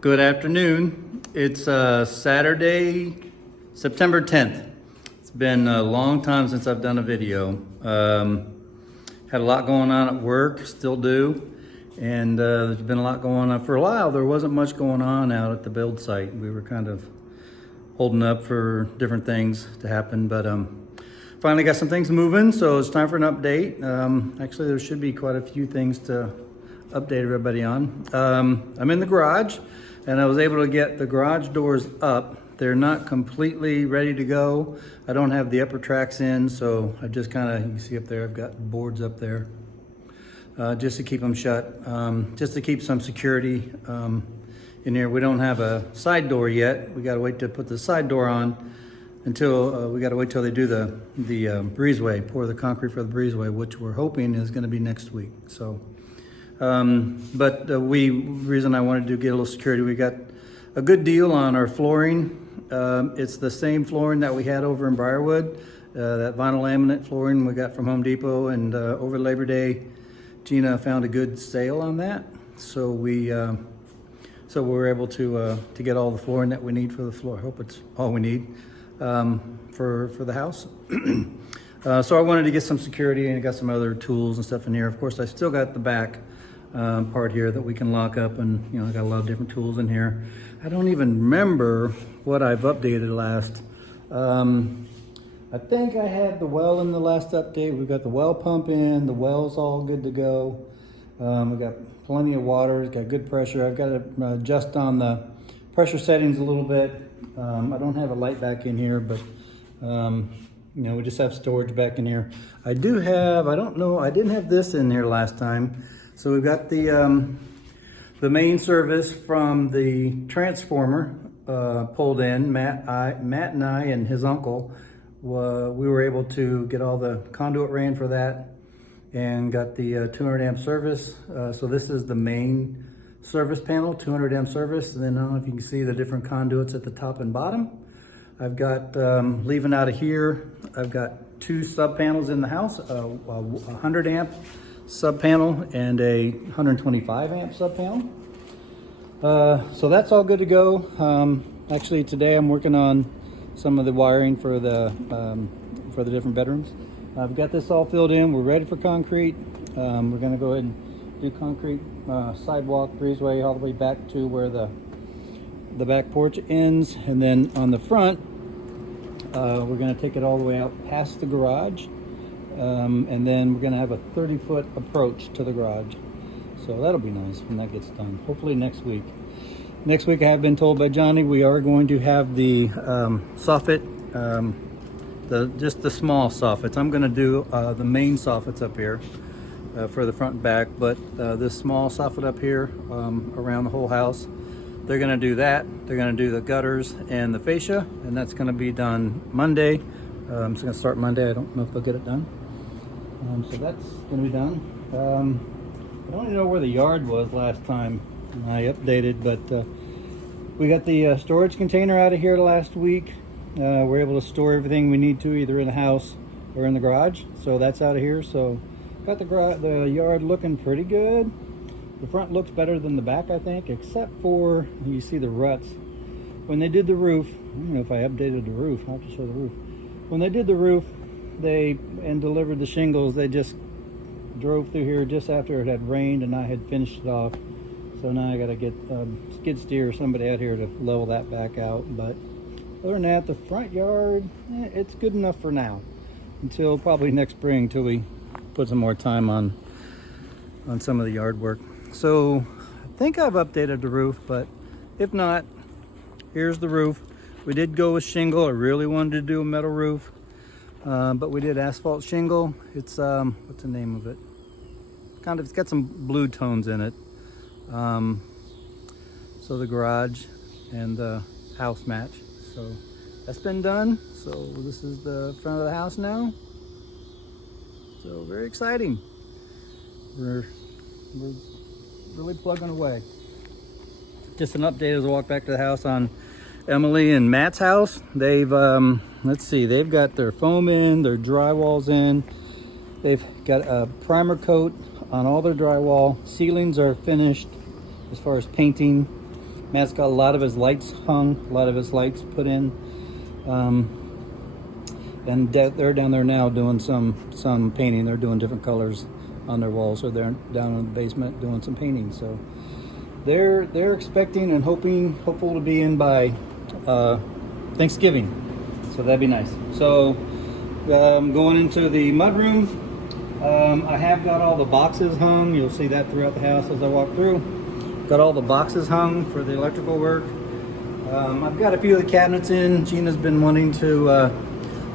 Good afternoon. It's Saturday, September 10th. It's been a long time since I've done a video. Had a lot going on at work, still do. And there's been a lot going on. For a while, there wasn't much going on out at the build site. We were kind of holding up for different things to happen, but finally got some things moving, so it's time for an update. Actually, there should be quite a few things to update everybody on. I'm in the garage, and I was able to get the garage doors up. They're not completely ready to go. I don't have the upper tracks in, so I just kind of, you can see up there, I've got boards up there just to keep them shut, just to keep some security in here. We don't have a side door yet. We got to wait to put the side door on until we got to wait till they do the breezeway, pour the concrete for the breezeway, which we're hoping is going to be next week. So. But the reason I wanted to get a little security, we got a good deal on our flooring. It's the same flooring that we had over in Briarwood, that vinyl laminate flooring we got from Home Depot, and over Labor Day, Gina found a good sale on that. So we were able to get all the flooring that we need for the floor. I hope it's all we need for the house. So I wanted to get some security, and I got some other tools and stuff in here. Of course, I still got the back part here that we can lock up, and I got a lot of different tools in here. I don't even remember what I've updated last. I think I had the well in the last update. We've got the well pump in, the well's all good to go. We got plenty of water, it's got good pressure. I've got to adjust on the pressure settings a little bit. I don't have a light back in here, but we just have storage back in here. I do have, I don't know, I didn't have this in here last time. So we've got the main service from the transformer pulled in. Matt and I and his uncle, we were able to get all the conduit ran for that and got the 200 amp service. So this is the main service panel, 200 amp service. And then I don't know if you can see the different conduits at the top and bottom. I've got, leaving out of here, I've got two sub panels in the house, a 100 amp sub panel and a 125 amp sub panel. So that's all good to go. Actually, today I'm working on some of the wiring for the different bedrooms. I've got this all filled in. We're ready for concrete. We're going to go ahead and do concrete sidewalk breezeway all the way back to where the back porch ends, and then on the front we're going to take it all the way out past the garage, and then we're going to have a 30-foot approach to the garage. So that'll be nice when that gets done, hopefully next week. Next week, I have been told by Johnny, we are going to have the soffit, just the small soffits. I'm going to do the main soffits up here for the front and back, but this small soffit up here around the whole house, they're going to do that. They're going to do the gutters and the fascia, and that's going to be done Monday. It's going to start Monday. I don't know if they'll get it done. So that's going to be done. I don't even know where the yard was last time I updated, but we got the storage container out of here last week. We're able to store everything we need to, either in the house or in the garage. So that's out of here. So got the yard looking pretty good. The front looks better than the back, I think, except for, you see the ruts. When they did the roof, I don't know if I updated the roof. I'll have to show the roof. When they did the roof, and delivered the shingles, they just drove through here just after it had rained and I had finished it off. So now I got to get skid steer or somebody out here to level that back out. But other than that, the front yard, it's good enough for now. Until probably next spring, till we put some more time on some of the yard work. So I think I've updated the roof, but if not, here's the roof. We did go with shingle. I really wanted to do a metal roof, but we did asphalt shingle. It's what's the name of it? It's got some blue tones in it. So the garage and the house match. So that's been done. So this is the front of the house now. So very exciting. We're really plugging away. Just an update as I walk back to the house on Emily and Matt's house. They've let's see, they've got their foam in, their drywall's in. They've got a primer coat on all their drywall. Ceilings are finished as far as painting. Matt's got a lot of his lights hung, a lot of his lights put in. And they're down there now doing some painting. They're doing different colors on their walls. So they're down in the basement doing some painting. So they're expecting and hopeful to be in by Thanksgiving. So that'd be nice. So going into the mudroom, I have got all the boxes hung. You'll see that throughout the house as I walk through. Got all the boxes hung for the electrical work. I've got a few of the cabinets in. Gina's been wanting to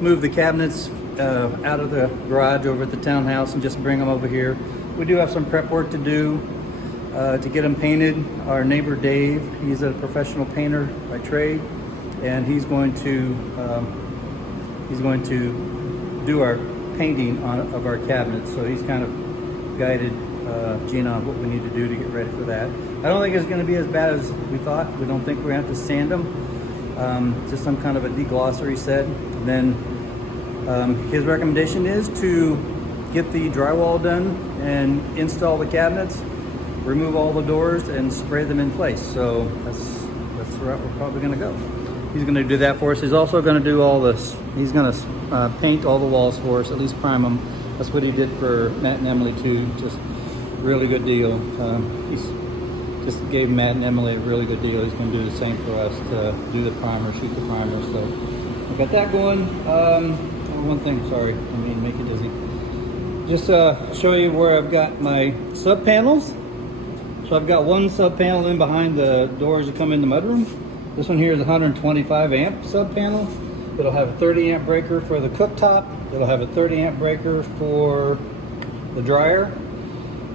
move the cabinets out of the garage over at the townhouse and just bring them over here. We do have some prep work to do to get them painted. Our neighbor Dave, he's a professional painter by trade, and he's going to do our painting of our cabinets. So he's kind of guided Gina on what we need to do to get ready for that. I don't think it's going to be as bad as we thought. We don't think we're going to have to sand them. Just some kind of a deglossary, he said. And then his recommendation is to get the drywall done and install the cabinets, remove all the doors, and spray them in place. So that's the route we're probably going to go. He's going to do that for us. He's also going to do all this. He's going to paint all the walls for us, at least prime them. That's what he did for Matt and Emily too. Just really good deal. He's just gave Matt and Emily a really good deal. He's going to do the same for us to do the primer, shoot the primer. So I got that going. One thing, sorry, I mean make it dizzy. Just show you where I've got my sub panels. So I've got one sub panel in behind the doors that come in the mudroom. This one here is a 125 amp sub panel. It'll have a 30 amp breaker for the cooktop. It'll have a 30 amp breaker for the dryer.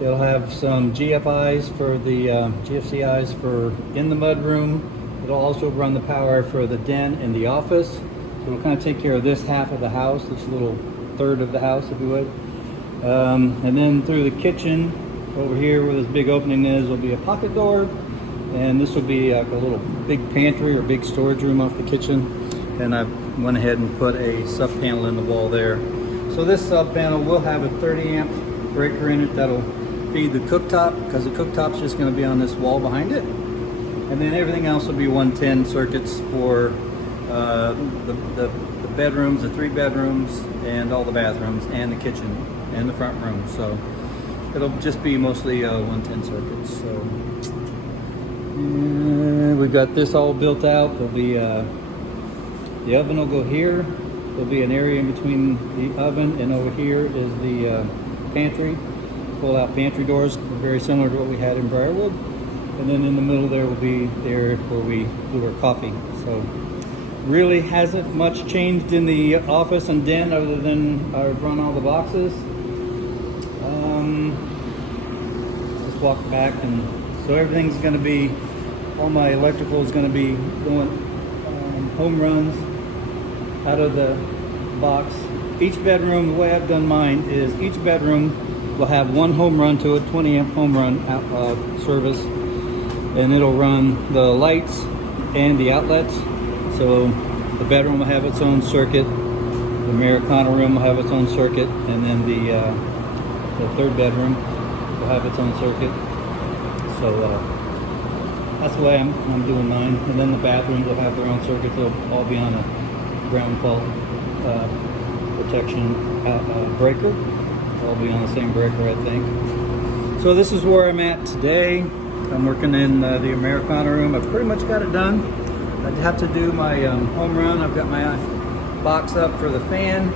It'll have some GFIs for the GFCIs for in the mudroom. It'll also run the power for the den and the office. So it'll kind of take care of this half of the house, this little third of the house, if you would. And then through the kitchen, over here where this big opening is, will be a pocket door. And this will be like a little big pantry or big storage room off the kitchen. And I went ahead and put a sub panel in the wall there. So this sub panel will have a 30 amp breaker in it that'll feed the cooktop, because the cooktop's just going to be on this wall behind it. And then everything else will be 110 circuits for the bedrooms, the 3 bedrooms, and all the bathrooms, and the kitchen, and the front room. So it'll just be mostly 110 circuits. So we've got this all built out. There'll be the oven will go here. There'll be an area in between the oven, and over here is the pantry. Pull-out pantry doors, very similar to what we had in Briarwood. And then in the middle there will be the area where we do our coffee. So really hasn't much changed in the office and den other than I've run all the boxes. Just walk back, and so everything's going to be, all my electrical is going to be going home runs out of the box. Each bedroom, the way I've done mine is each bedroom will have one home run to it, 20 amp home run service, and it'll run the lights and the outlets. So the bedroom will have its own circuit, the Americana room will have its own circuit, and then the third bedroom will have its own circuit. So that's the way I'm doing mine. And then the bathrooms will have their own circuits. They'll all be on a ground fault protection breaker. I'll be on the same breaker, I think. So this is where I'm at today. I'm working in the Americana room. I've pretty much got it done. I'd have to do my home run. I've got my box up for the fan,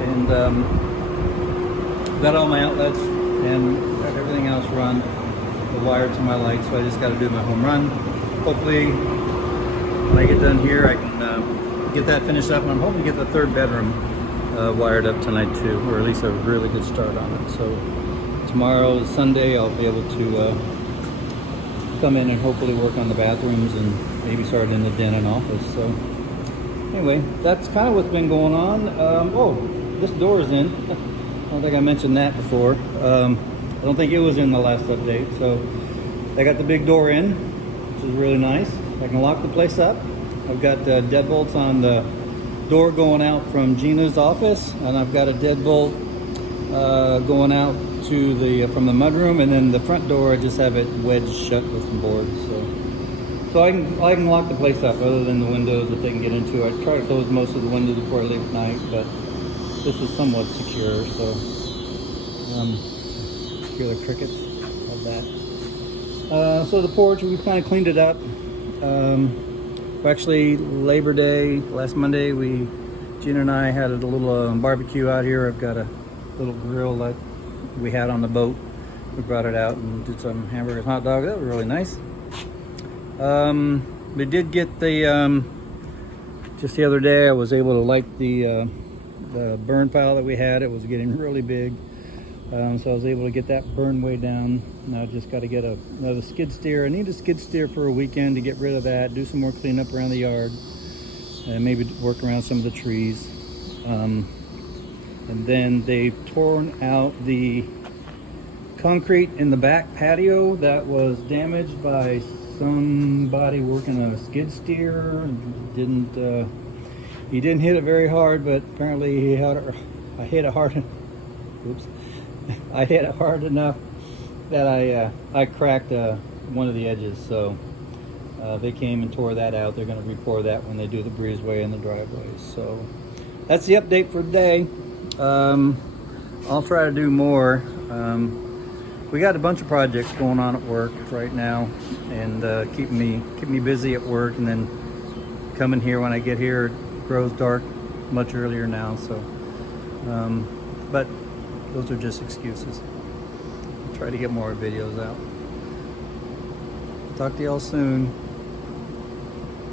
and got all my outlets and everything else run. The wire to my lights, so I just got to do my home run. Hopefully, when I get done here, I can get that finished up, and I'm hoping to get the third bedroom wired up tonight too, or at least a really good start on it. So tomorrow, Sunday, I'll be able to come in and hopefully work on the bathrooms and maybe start in the den and office. So anyway, that's kind of what's been going on. Oh, this door is in. I don't think I mentioned that before. I don't think it was in the last update. So I got the big door in, which is really nice. I can lock the place up. I've got deadbolts on the door going out from Gina's office, and I've got a deadbolt going out to the from the mudroom, and then the front door I just have it wedged shut with some boards. So I can lock the place up other than the windows that they can get into. I try to close most of the windows before I leave at night, but this is somewhat secure. So hear the crickets of that. So the porch, we kind of cleaned it up. Actually, Labor Day last Monday, Gina and I had a little barbecue out here. I've got a little grill that we had on the boat. We brought it out and did some hamburgers and hot dogs. That was really nice. We did get the just the other day I was able to light the burn pile that we had. It was getting really big, so I was able to get that burn way down. Now I just got to get another skid steer. I need a skid steer for a weekend to get rid of that, do some more cleanup around the yard, and maybe work around some of the trees. And then they've torn out the concrete in the back patio that was damaged by somebody working on a skid steer. He didn't hit it very hard, but apparently I hit it hard. Oops! I hit it hard enough that I cracked one of the edges. So they came and tore that out. They're going to re-pour that when they do the breezeway and the driveways. So that's the update for today. I'll try to do more. We got a bunch of projects going on at work right now, and keep me busy at work, and then coming here when I get here it grows dark much earlier now. So but those are just excuses. I'll try to get more videos out. Talk to y'all soon.